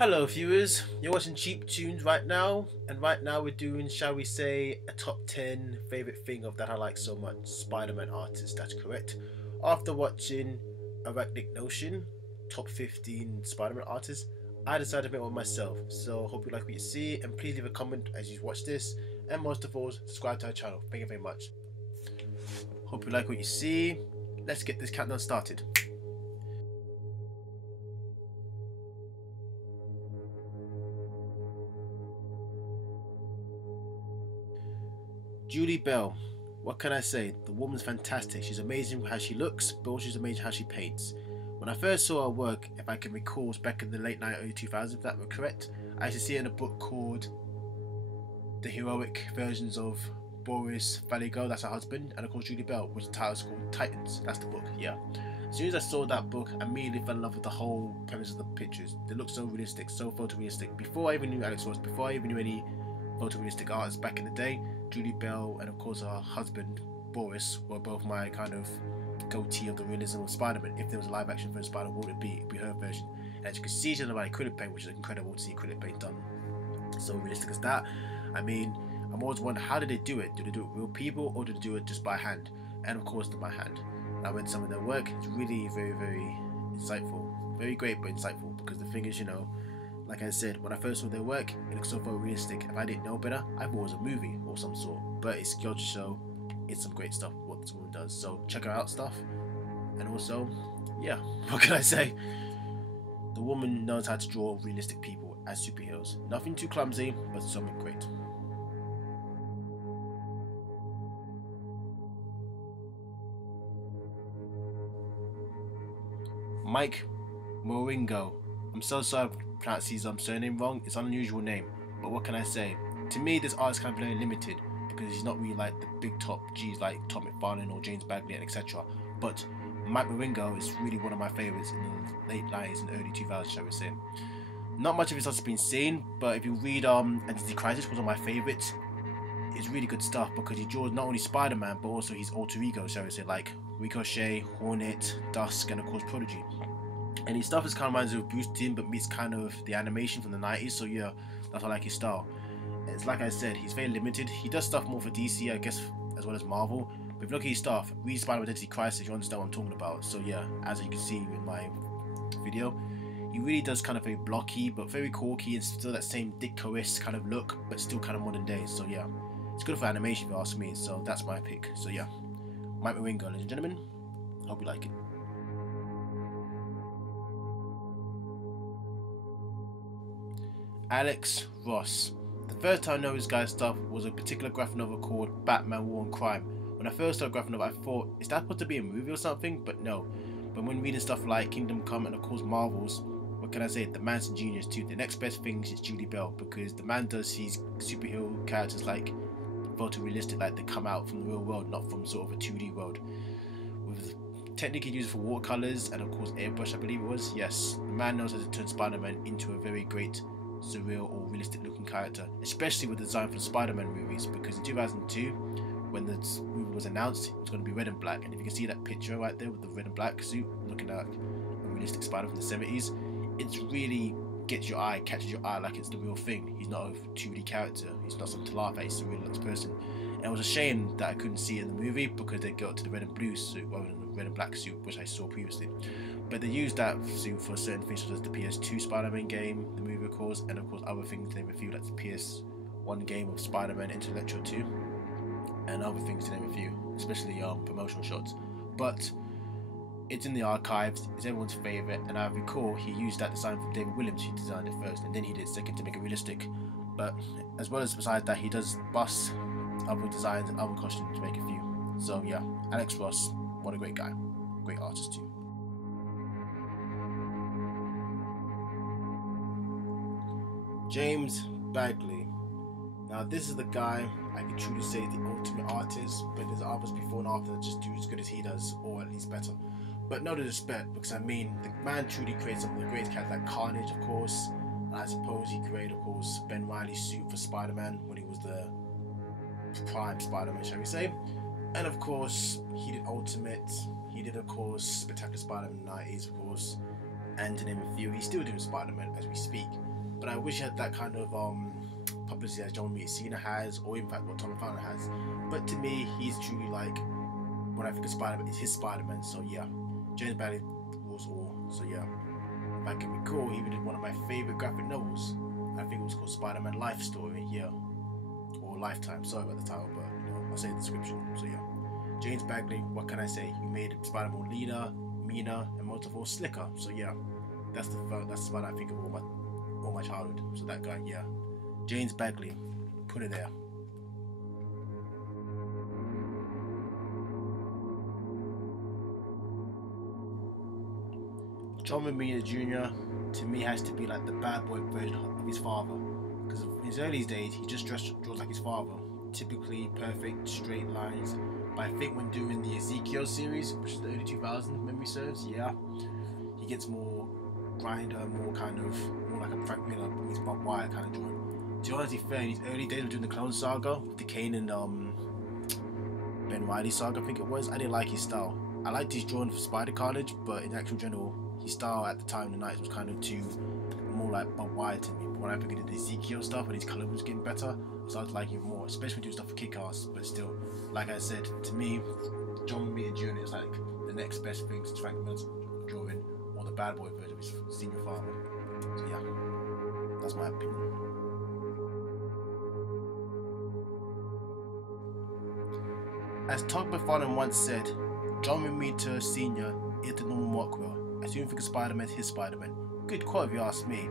Hello viewers, you're watching Cheap Tunes right now, and right now we're doing, shall we say, a top 10 favourite thing of that I like so much, Spider-Man artists, that's correct. After watching Arachnic Notion, top 15 Spider-Man artists, I decided to make one myself, so hope you like what you see, and please leave a comment as you watch this, and most of all, subscribe to our channel, thank you very much. Hope you like what you see, let's get this countdown started. Julie Bell, what can I say? The woman's fantastic. She's amazing how she looks, but also she's amazing how she paints. When I first saw her work, if I can recall, was back in the late 90s, early 2000s, if that were correct. I used to see it in a book called The Heroic Versions of Boris Vallejo, that's her husband, and of course Julie Bell, which the title is called Titans. That's the book, yeah. As soon as I saw that book, I immediately fell in love with the whole premise of the pictures. They look so realistic, so photorealistic. Before I even knew Alex Ross, before I even knew any photorealistic artists back in the day, Julie Bell and of course her husband Boris were both my kind of go-to of the realism of Spider-Man. If there was a live action version of Spider-Man, what would it be? It'd be her version. And as you can see, she's done by acrylic paint, which is incredible to see acrylic paint done so realistic as that. I mean, I'm always wondering, how did they do it? Did they do it with real people, or did they do it just by hand? And of course, by hand. And I read some of their work. It's really very insightful, very great but insightful. Because the thing is, you know, like I said, when I first saw their work, it looked so realistic. If I didn't know better, I thought it was a movie or some sort. But it's goes to show it's some great stuff what this woman does. So check her out stuff. And also, yeah, what can I say? The woman knows how to draw realistic people as superheroes. Nothing too clumsy, but something great. Mike Moringo. I'm so sorry if I pronounced his surname wrong. It's an unusual name, but what can I say? To me, this artist kind of very limited because he's not really like the big top G's like Tom McFarlane or James Bagley, etc. But Mike Moringo is really one of my favorites in the late 90s and early 2000s, shall we say. Not much of his stuff has been seen, but if you read Identity Crisis, was one of my favorites. It's really good stuff because he draws not only Spider-Man but also his alter ego, shall we say, like Ricochet, Hornet, Dusk, and of course Prodigy. And his stuff is kind of reminds me of Bruce Timm, but meets kind of the animation from the 90s, so yeah, that's how I like his style. It's like I said, he's very limited. He does stuff more for DC, I guess, as well as Marvel. But if you look at his stuff, read Spider-Man Identity Crisis, you understand what I'm talking about. So yeah, as you can see in my video, he really does kind of very blocky, but very corky, and still that same Dick Coris kind of look, but still kind of modern day. So yeah, it's good for animation if you ask me, so that's my pick. So yeah, Mike Moringo, ladies and gentlemen, hope you like it. Alex Ross. The first time I know this guy's stuff was a particular graphic novel called Batman War and Crime. When I first saw a graphic novel, I thought, is that supposed to be a movie or something? But no. But when reading stuff like Kingdom Come and of course Marvels, what can I say? The man's a genius too. The next best thing is Julie Bell, because the man does his superhero characters like photorealistic, like they come out from the real world, not from sort of a 2D world. With technically used for watercolors and of course airbrush, I believe it was. Yes, the man knows how to turn Spider-Man into a very great surreal or realistic looking character, especially with the design for the Spider-Man movies, because in 2002 when the movie was announced, it was going to be red and black, and if you can see that picture right there with the red and black suit looking like a realistic Spider from the 70s, it really gets your eye, catches your eye like it's the real thing. He's not a 2D character, he's not something to laugh at, he's a real person. And it was a shame that I couldn't see it in the movie because they got to the red and blue suit rather than the red and black suit, which I saw previously. But they used that suit for certain things such as the PS2 Spider-Man game, the movie of course, and of course other things to name a few, like the PS1 game of Spider-Man Into Electro 2, and other things to name a few, especially promotional shots. But it's in the archives, it's everyone's favourite, and I recall he used that design from David Williams, who designed it first, and then he did second to make it realistic. But as well as besides that, he does bust other designs and other costumes to make a few. So yeah, Alex Ross, what a great guy, great artist too. James Bagley. Now this is the guy I can truly say is the ultimate artist, but there's others before and after that just do as good as he does, or at least better. But no disrespect, because I mean, the man truly creates some of the greatest characters like Carnage, of course, and I suppose he created, of course, Ben Reilly's suit for Spider-Man when he was the prime Spider-Man, shall we say. And of course, he did Ultimate, he did, of course, Spectacular Spider-Man in the 90s, of course, and to name a few, he's still doing Spider-Man as we speak. but I wish he had that kind of publicity as John Romita Sr. has, or in fact what Tom Fowler has. But to me, he's truly like, when I think of Spider-Man, it's his Spider-Man. So yeah, James Bagley rules all. So yeah, if I can recall, he even did one of my favorite graphic novels. I think it was called Spider-Man Life Story. Yeah, or Lifetime. Sorry about the title, but you know, I'll say the description. So yeah, James Bagley. What can I say? He made Spider-Man leaner, meaner, and most of all slicker. So yeah, that's what I think of all my childhood. So that guy, yeah, James Bagley, put it there. John Romita Jr. to me has to be like the bad boy version of his father, because in his early days he just draws like his father, typically perfect straight lines. But I think when doing the Ezekiel series, which is the early 2000s, memory serves, yeah, he gets more grinder, more like a Frank Miller meets Bob Wire kind of drawing. To be honestly fair, in his early days of doing the Clone Saga, with the Kane and Ben Riley saga, I think it was, I didn't like his style. I liked his drawing for Spider Carnage, but in actual general, his style at the time in the 90s was kind of too more like Bob Wire to me. But when I figured the Ezekiel stuff and his colour was getting better, I started to like him more, especially doing stuff for Kick-Ass. But still, like I said, to me, John Romita Jr. is like the next best thing since Frank Miller's drawing, or the bad boy version of his senior father. So yeah, that's my opinion. As Todd McFarlane once said, John Romita Sr. is the normal Rockwell. I soon think of Spider-Man his Spider-Man. Good quote if you ask me.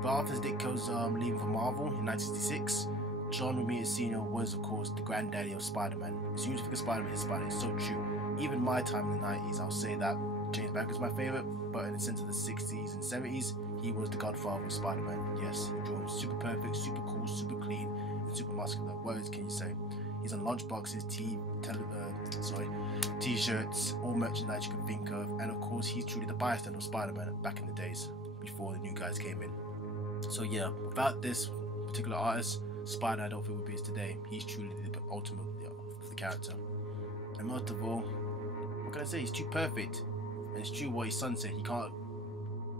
But after Ditko's leaving for Marvel in 1966, John Romita Sr. was of course the granddaddy of Spider-Man. As soon as you think of Spider-Man his Spider-Man, it's so true. Even my time in the 90s, I'll say that James Bagley is my favourite, but in the sense of the 60s and 70s, he was the godfather of Spider-Man. Yes, he drew him super perfect, super cool, super clean, and super muscular. What else can you say? He's on lunchboxes, t-shirts, all merchandise you can think of, and of course he's truly the bystander of Spider-Man back in the days, before the new guys came in. So yeah, without this particular artist, Spider I don't think would be as today. He's truly the ultimate of the character. And most of all, what can I say, he's too perfect. And it's true what his son said, he can't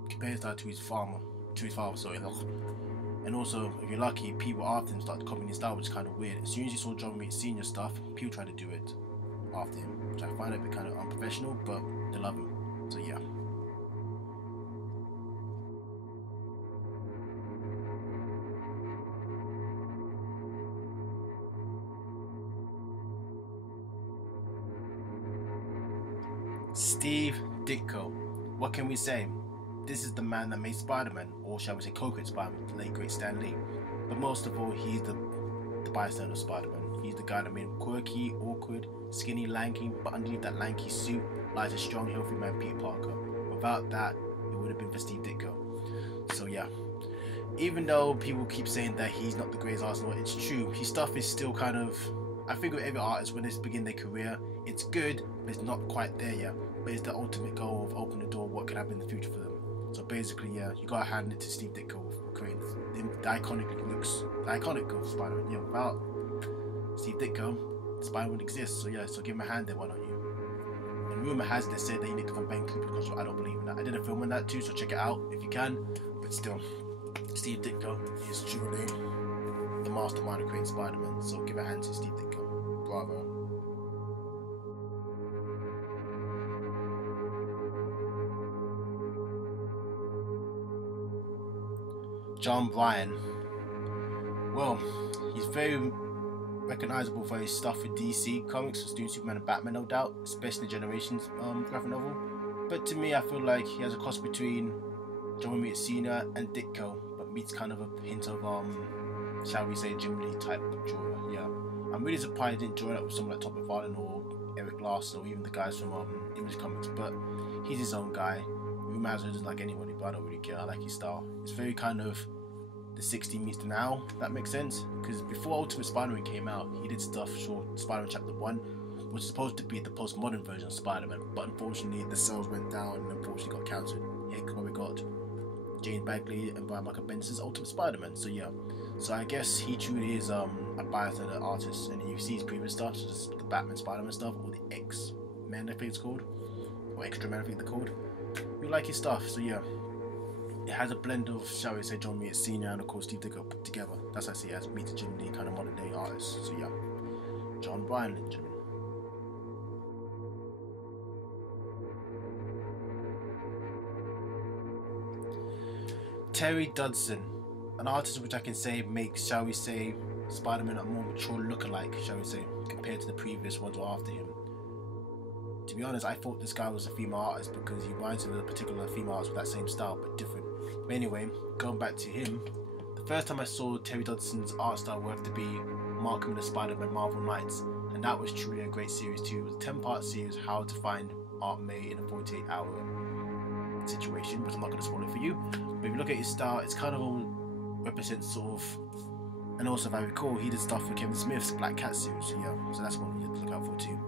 compare his style to his father, sorry. And also, if you're lucky, people after him started copying his style, which is kind of weird. As soon as you saw John Romita Sr. stuff, people tried to do it after him, which I find a bit kind of unprofessional, but they love him. So yeah. Steve Ditko. What can we say? This is the man that made Spider-Man, or shall we say co-created Spider-Man, the late great Stan Lee. But most of all, he's the bystander of Spider-Man. He's the guy that made him quirky, awkward, skinny, lanky, but underneath that lanky suit lies a strong, healthy man, Peter Parker. Without that, it would have been for Steve Ditko. So yeah, even though people keep saying that he's not the greatest artist, it's true. His stuff is still kind of, I think with every artist when they begin their career, it's good, but it's not quite there yet. But it's the ultimate goal of opening the door, what could happen in the future for them. So basically, yeah, you gotta hand it to Steve Ditko for creating the iconic of Spider-Man. Yeah, without Steve Ditko, Spider-Man wouldn't exist. So yeah, so give him a hand there, why don't you? And rumor has it, they said that he nicked it from Ben Cooper, because I don't believe in that. I did a film on that too, so check it out if you can. But still, Steve Ditko is truly the mastermind of creating Spider-Man. So give a hand to Steve Ditko. Bravo. John Bryan. Well, he's very recognizable for his stuff with DC Comics, for doing Superman and Batman, no doubt, especially the Generations graphic novel. But to me, I feel like he has a cross between John Romita Sr. and Ditko, but meets kind of a hint of shall we say, Jim Lee type drawer. Yeah, I'm really surprised he didn't join up with someone like Todd McFarlane or Eric Larson or even the guys from Image Comics. But he's his own guy. Rumor has it doesn't like anybody, but I don't really care. I like his style. It's very kind of the 60s meets the now, if that makes sense. Because before Ultimate Spider-Man came out, he did stuff short. Spider-Man Chapter 1 was supposed to be the postmodern version of Spider-Man, but unfortunately the sales went down and unfortunately got cancelled. Here we got James Bagley and Brian Michael Bendis's Ultimate Spider-Man. So yeah, so I guess he truly is a bystander artist, and you see his previous stuff, such as the Batman Spider-Man stuff, or the X-Men I think it's called, or Extra Man I think they're called. We like his stuff, so yeah. it has a blend of, shall we say, John Romita Sr. and of course Steve Ditko put together. That's how I see it, as meets a Jim Lee kind of modern day artist. So yeah, John Bryan, ladies and gentlemen. Terry Dodson, an artist which I can say makes, shall we say, Spider-Man a more mature lookalike, shall we say, compared to the previous ones or after him. To be honest, I thought this guy was a female artist because he reminds me of a particular female artist with that same style but different. But anyway, going back to him, the first time I saw Terry Dodson's art style work to be Mark Miller's Spider-Man Marvel Knights, and that was truly a great series too. It was a 10-part series, how to find art made in a 48-hour situation, but I'm not going to spoil it for you. But if you look at his style, it's kind of all represents sort of, and also if I recall, he did stuff for Kevin Smith's Black Cat series, so yeah, so that's one you have to look out for too.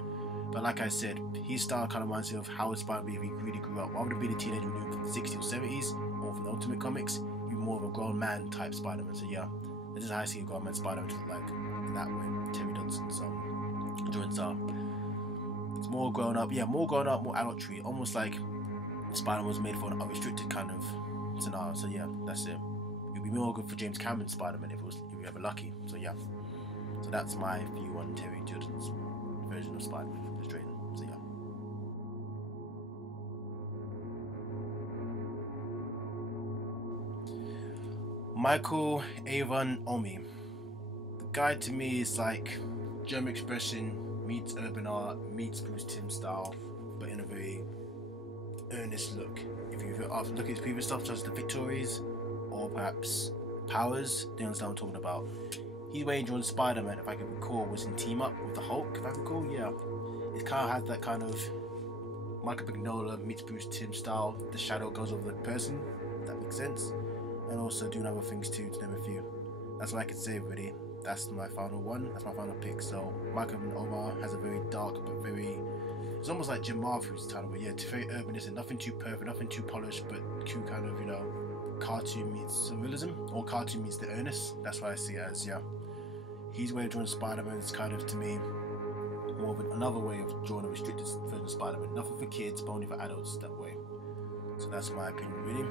But like I said, his style kind of reminds me of how it inspired me if he really grew up. Rather than being a teenager we knew from the 60s or 70s, or from the Ultimate Comics, he was more of a grown man type Spider-Man. So yeah, this is how I see a grown man Spider-Man like in that way. Terry Dodson's drawing style. It's more grown up, yeah, more grown up, more adultery, almost like Spider-Man was made for an unrestricted kind of scenario. So yeah, that's it. It'd be more good for James Cameron's Spider-Man if we were ever lucky. So yeah, so that's my view on Terry Dodson's version of Spider-Man. So yeah. Michael Avon Omi. The guy to me is like German expression meets urban art meets Bruce Timm style, but in a very earnest look. If you look at his previous stuff, such as the Victories or perhaps Powers, they understand what I'm talking about. His way he drawn Spider-Man, if I can recall, was in Team Up with the Hulk, if I recall, yeah. It kind of has that kind of Michael Mignola meets Bruce Timm style. The shadow goes over the person, if that makes sense. And also doing other things too, to name a few. That's what I can say, really. That's my final one. That's my final pick. So Michael Mignola has a very dark but very, it's almost like Jim Marfoo's title, but yeah, it's very urbanistic. Nothing too perfect, nothing too polished, but too kind of, you know, cartoon meets surrealism, or cartoon meets the earnest. That's what I see it as, yeah. His way of drawing Spider-Man is kind of, to me, more of another way of drawing a restricted version of Spider-Man. Nothing for kids, but only for adults that way. So that's my opinion, really.